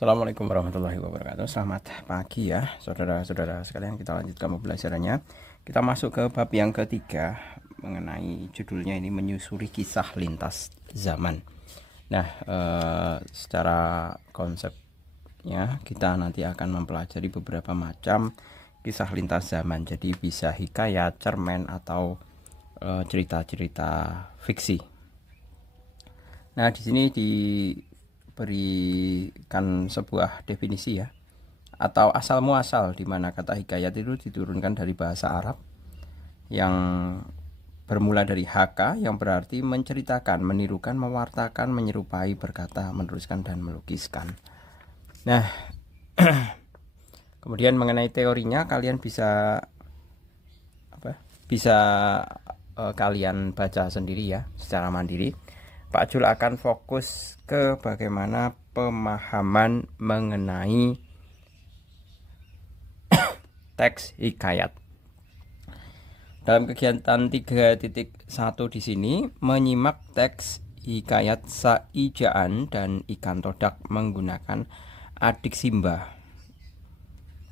Assalamualaikum warahmatullahi wabarakatuh. Selamat pagi ya saudara-saudara sekalian. Kita lanjutkan pembelajarannya. Kita masuk ke bab yang ketiga mengenai judulnya ini menyusuri kisah lintas zaman. Nah, secara konsepnya kita nanti akan mempelajari beberapa macam kisah lintas zaman. Jadi bisa hikayat, cerpen atau cerita-cerita fiksi. Nah, di sini diberikan sebuah definisi ya, atau asal muasal, di mana kata hikayat itu diturunkan dari bahasa Arab yang bermula dari haka yang berarti menceritakan, menirukan, mewartakan, menyerupai, berkata, meneruskan, dan melukiskan. Nah, kemudian mengenai teorinya kalian bisa kalian baca sendiri ya secara mandiri. Pak Jul akan fokus ke bagaimana pemahaman mengenai teks hikayat. Dalam kegiatan 3.1 di sini menyimak teks hikayat Saijaan dan Ikan Todak menggunakan adik Simba.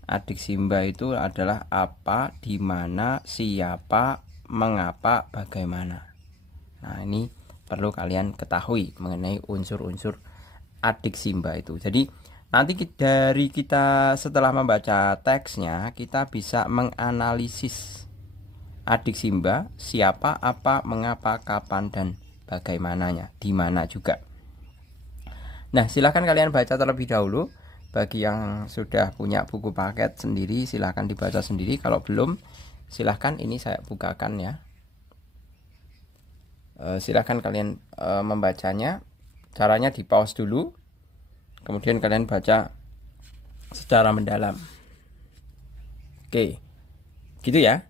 Adik Simba itu adalah apa, di mana, siapa, mengapa, bagaimana. Nah, ini perlu kalian ketahui mengenai unsur-unsur adik Simba itu. Jadi nanti dari kita setelah membaca teksnya, kita bisa menganalisis adik Simba, siapa, apa, mengapa, kapan, dan bagaimananya, di mana juga. Nah, silahkan kalian baca terlebih dahulu. Bagi yang sudah punya buku paket sendiri, silahkan dibaca sendiri. Kalau belum, silahkan ini saya bukakan ya. Silahkan kalian membacanya. Caranya di pause dulu, kemudian kalian baca secara mendalam. Oke, gitu ya.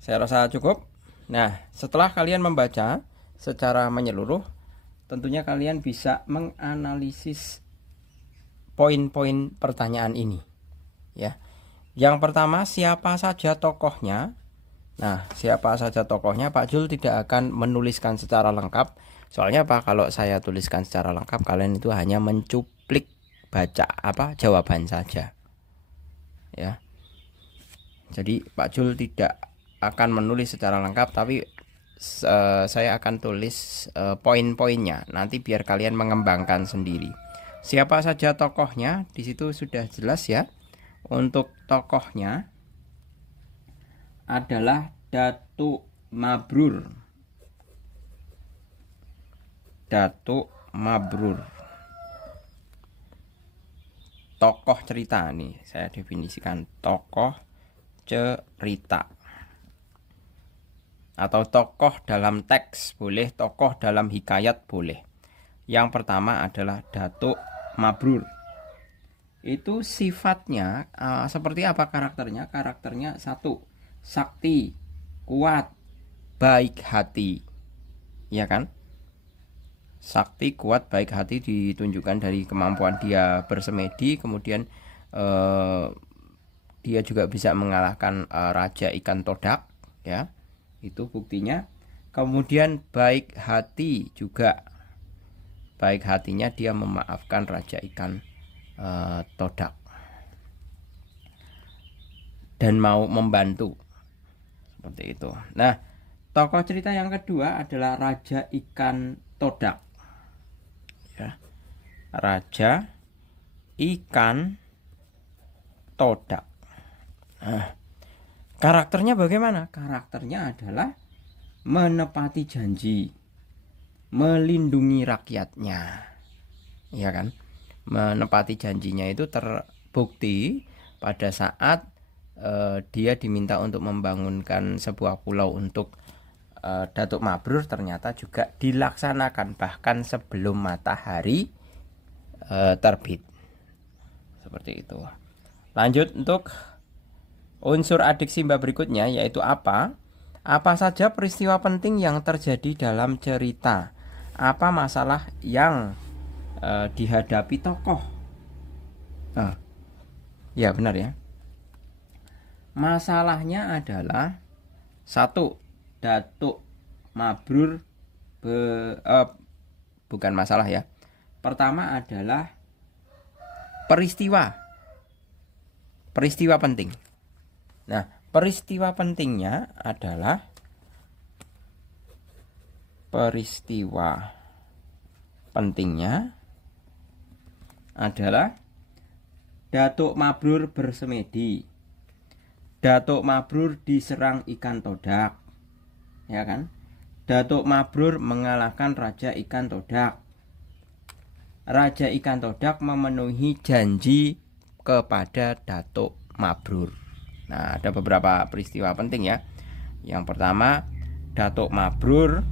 Saya rasa cukup. Nah, setelah kalian membaca secara menyeluruh, tentunya kalian bisa menganalisis poin-poin pertanyaan ini ya. Yang pertama, siapa saja tokohnya? Nah, siapa saja tokohnya, Pak Jul tidak akan menuliskan secara lengkap. Soalnya apa? Kalau saya tuliskan secara lengkap, kalian itu hanya mencuplik baca jawaban saja. Ya. Jadi Pak Jul tidak akan menulis secara lengkap, tapi saya akan tulis poin-poinnya. Nanti biar kalian mengembangkan sendiri. Siapa saja tokohnya? Di situ sudah jelas ya. Untuk tokohnya adalah Datuk Mabrur. Datuk Mabrur. Tokoh cerita nih, saya definisikan tokoh cerita. Atau tokoh dalam teks boleh, tokoh dalam hikayat boleh. Yang pertama adalah Datuk Mabrur. Itu sifatnya seperti apa karakternya? Karakternya satu, sakti, kuat, baik hati. Ya kan? Sakti, kuat, baik hati ditunjukkan dari kemampuan dia bersemedi. Kemudian dia juga bisa mengalahkan Raja Ikan Todak ya. Itu buktinya. Kemudian baik hati juga. Baik hatinya dia memaafkan Raja Ikan Todak dan mau membantu, seperti itu. Nah, tokoh cerita yang kedua adalah Raja Ikan Todak ya. Raja Ikan Todak. Nah, karakternya bagaimana? Karakternya adalah menepati janji, melindungi rakyatnya, ya kan? Menepati janjinya itu terbukti pada saat dia diminta untuk membangunkan sebuah pulau untuk Datuk Mabrur, ternyata juga dilaksanakan bahkan sebelum matahari terbit. Seperti itu. Lanjut untuk unsur adik Simba berikutnya, yaitu apa? Apa saja peristiwa penting yang terjadi dalam cerita? Apa masalah yang dihadapi tokoh? Ya benar ya. Masalahnya adalah satu, Datuk Mabrur bukan masalah ya. Pertama adalah peristiwa penting. Nah, peristiwa pentingnya adalah Datuk Mabrur bersemedi. Datuk Mabrur diserang ikan todak. Ya kan? Datuk Mabrur mengalahkan Raja Ikan Todak. Raja Ikan Todak memenuhi janji kepada Datuk Mabrur. Nah, ada beberapa peristiwa penting ya. Yang pertama, Datuk Mabrur.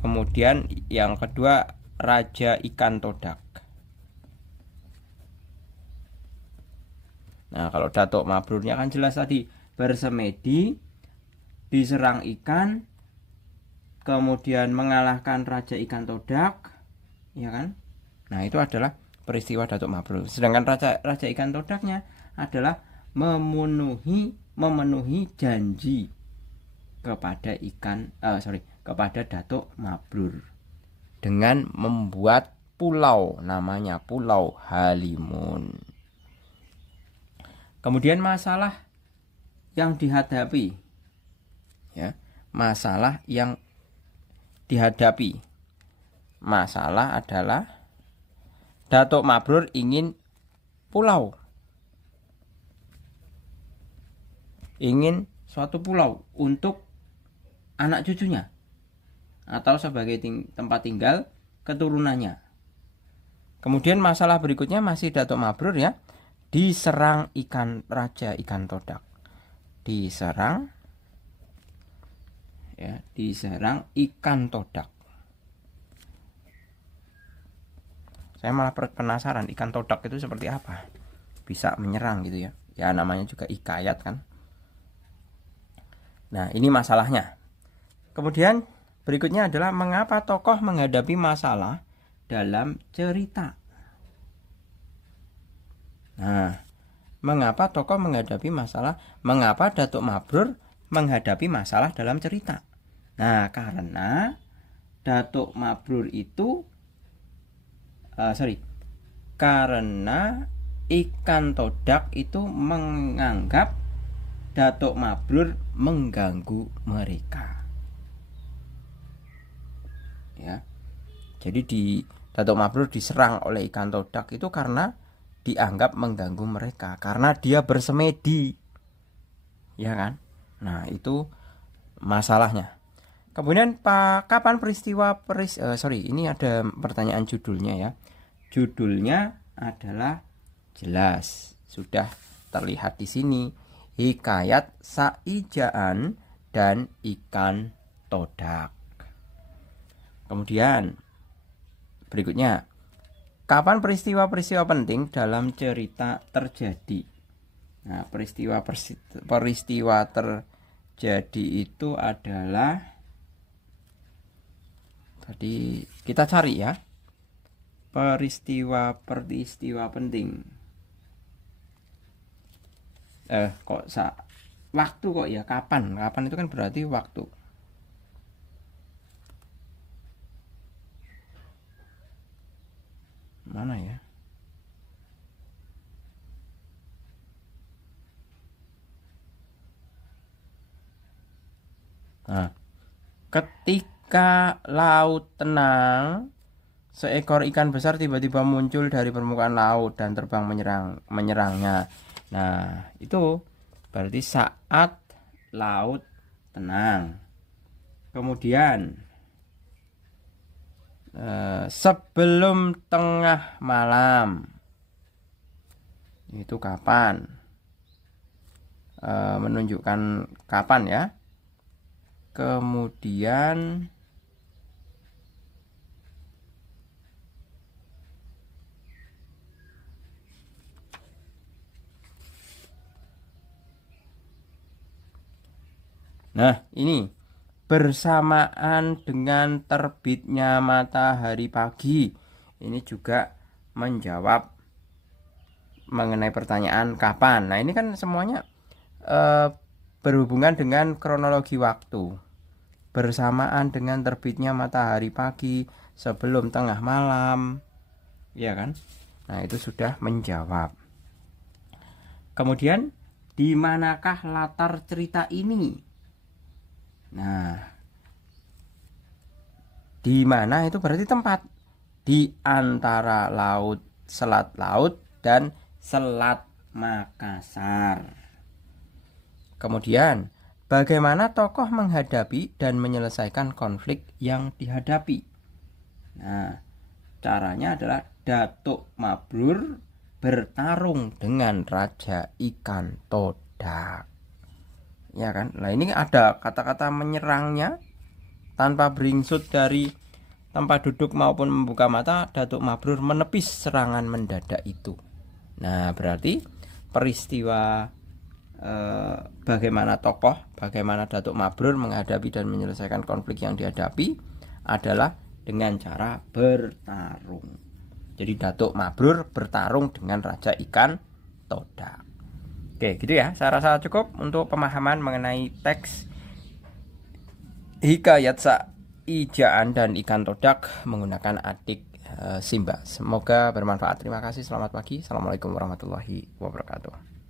Kemudian yang kedua, Raja Ikan Todak. Nah, kalau Datuk Mabrurnya kan jelas tadi, bersemedi, diserang ikan, kemudian mengalahkan Raja Ikan Todak, ya kan? Nah, itu adalah peristiwa Datuk Mabrur. Sedangkan Raja Ikan Todaknya adalah memenuhi janji kepada kepada Datuk Mabrur dengan membuat pulau, namanya Pulau Halimun. Kemudian masalah yang dihadapi, ya, masalah adalah Datuk Mabrur ingin pulau, ingin suatu pulau untuk anak cucunya atau sebagai tempat tinggal keturunannya. Kemudian masalah berikutnya masih Datuk Mabrur ya, diserang Raja Ikan Todak. Diserang ikan todak. Saya malah penasaran ikan todak itu seperti apa, bisa menyerang gitu ya. Ya namanya juga hikayat kan. Nah, ini masalahnya. Kemudian berikutnya adalah mengapa tokoh menghadapi masalah dalam cerita. Nah, mengapa tokoh menghadapi masalah? Mengapa Datuk Mabrur menghadapi masalah dalam cerita? Nah, karena Datuk Mabrur itu karena ikan todak itu menganggap Datuk Mabrur mengganggu mereka. Ya. Jadi Datuk Mabrur diserang oleh ikan todak itu karena dianggap mengganggu mereka, karena dia bersemedi, ya kan? Nah, itu masalahnya. Kemudian kapan ini ada pertanyaan judulnya ya. Judulnya adalah jelas, sudah terlihat di sini, Hikayat Saijaan dan Ikan Todak. Kemudian berikutnya, kapan peristiwa-peristiwa penting dalam cerita terjadi? Nah, peristiwa terjadi itu adalah, tadi kita cari ya, peristiwa penting. Waktu kok ya, kapan itu kan berarti waktu. Mana ya? Nah, ketika laut tenang, seekor ikan besar tiba-tiba muncul dari permukaan laut dan terbang menyerangnya. Nah, itu berarti saat laut tenang. Kemudian sebelum tengah malam, itu kapan? Menunjukkan kapan ya. Kemudian nah, ini bersamaan dengan terbitnya matahari pagi. Ini juga menjawab mengenai pertanyaan kapan. Nah, ini kan semuanya berhubungan dengan kronologi waktu. Bersamaan dengan terbitnya matahari pagi, sebelum tengah malam, ya kan? Nah, itu sudah menjawab. Kemudian, di manakah latar cerita ini? Nah, di mana itu berarti tempat. Di antara laut, Selat Laut, dan Selat Makassar. Kemudian, bagaimana tokoh menghadapi dan menyelesaikan konflik yang dihadapi? Nah, caranya adalah Datuk Mabrur bertarung dengan Raja Ikan Todak. Ya kan? Nah, ini ada kata-kata menyerangnya tanpa beringsut dari tempat duduk maupun membuka mata. Datuk Mabrur menepis serangan mendadak itu. Nah, berarti peristiwa bagaimana Datuk Mabrur menghadapi dan menyelesaikan konflik yang dihadapi adalah dengan cara bertarung. Jadi Datuk Mabrur bertarung dengan Raja Ikan Todak. Oke, gitu ya. Saya rasa cukup untuk pemahaman mengenai teks Hikayat Sa Ijaan dan Ikan Todak menggunakan adik Simba. Semoga bermanfaat. Terima kasih. Selamat pagi. Assalamualaikum warahmatullahi wabarakatuh.